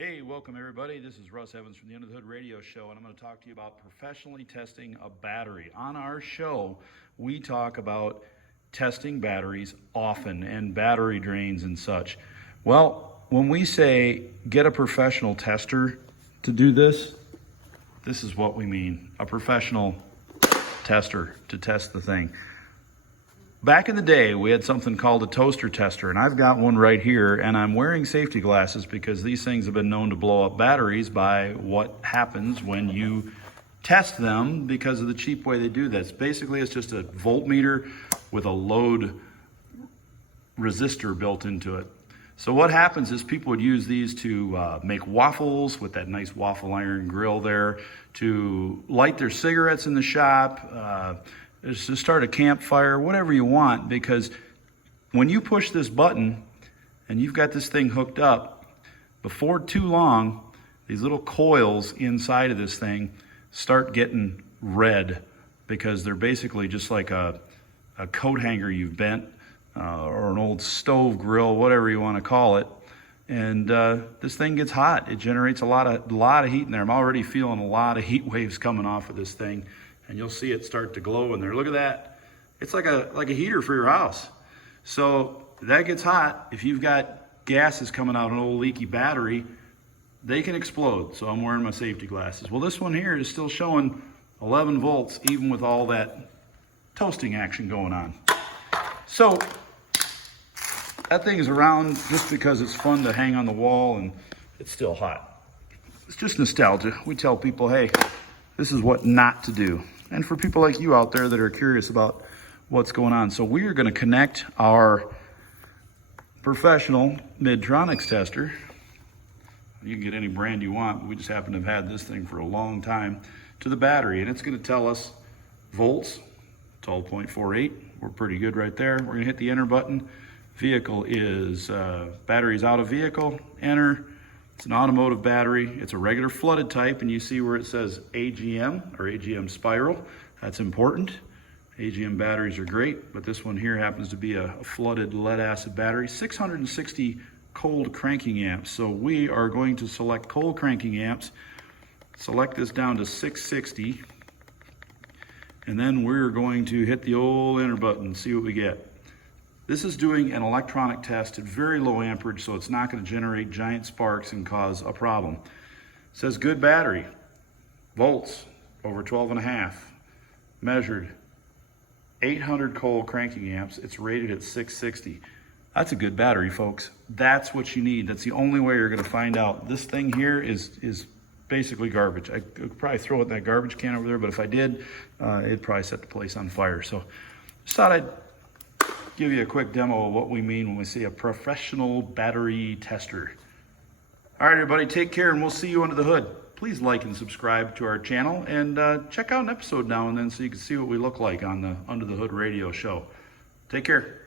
Hey, welcome everybody. This is Russ Evans from the Under the Hood Radio Show, and I'm going to talk to you about professionally testing a battery. On our show, we talk about testing batteries often and battery drains and such. Well, when we say get a professional tester to do this, this is what we mean. A professional tester to test the thing. Back in the day, we had something called a toaster tester, and I've got one right here, and I'm wearing safety glasses because these things have been known to blow up batteries by what happens when you test them because of the cheap way they do this. Basically, it's just a voltmeter with a load resistor built into it. So what happens is people would use these to make waffles with that nice waffle iron grill there, to light their cigarettes in the shop, is to start a campfire, whatever you want, because when you push this button and you've got this thing hooked up, before too long, these little coils inside of this thing start getting red because they're basically just like a coat hanger you've bent or an old stove grill, whatever you want to call it. And this thing gets hot. It generates a lot of heat in there. I'm already feeling a lot of heat waves coming off of this thing. And you'll see it start to glow in there. Look at that. It's like a heater for your house. So that gets hot. If you've got gases coming out of an old leaky battery, they can explode. So I'm wearing my safety glasses. Well, this one here is still showing 11 volts, even with all that toasting action going on. So that thing is around just because it's fun to hang on the wall and it's still hot. It's just nostalgia. We tell people, hey, this is what not to do. And for people like you out there that are curious about what's going on. So we are going to connect our professional Midtronics tester. You can get any brand you want. We just happen to have had this thing for a long time, to the battery. And it's going to tell us volts, 12.48. We're pretty good right there. We're going to hit the enter button. Vehicle is batteries out of vehicle, enter. It's an automotive battery. It's a regular flooded type, and you see where it says AGM or AGM spiral. That's important. AGM batteries are great, but this one here happens to be a flooded lead acid battery. 660 cold cranking amps. So we are going to select cold cranking amps, select this down to 660, and then we're going to hit the old enter button and see what we get. This is doing an electronic test at very low amperage, so it's not going to generate giant sparks and cause a problem. It says good battery, volts over 12.5, measured 800 cold cranking amps. It's rated at 660. That's a good battery, folks. That's what you need. That's the only way you're going to find out. This thing here is basically garbage. I could probably throw it in that garbage can over there, but if I did, it'd probably set the place on fire. So just thought I'd give you a quick demo of what we mean when we say a professional battery tester. All right, everybody, take care, and we'll see you under the hood. Please like and subscribe to our channel, and check out an episode now and then so you can see what we look like on the Under the Hood Radio Show. Take care.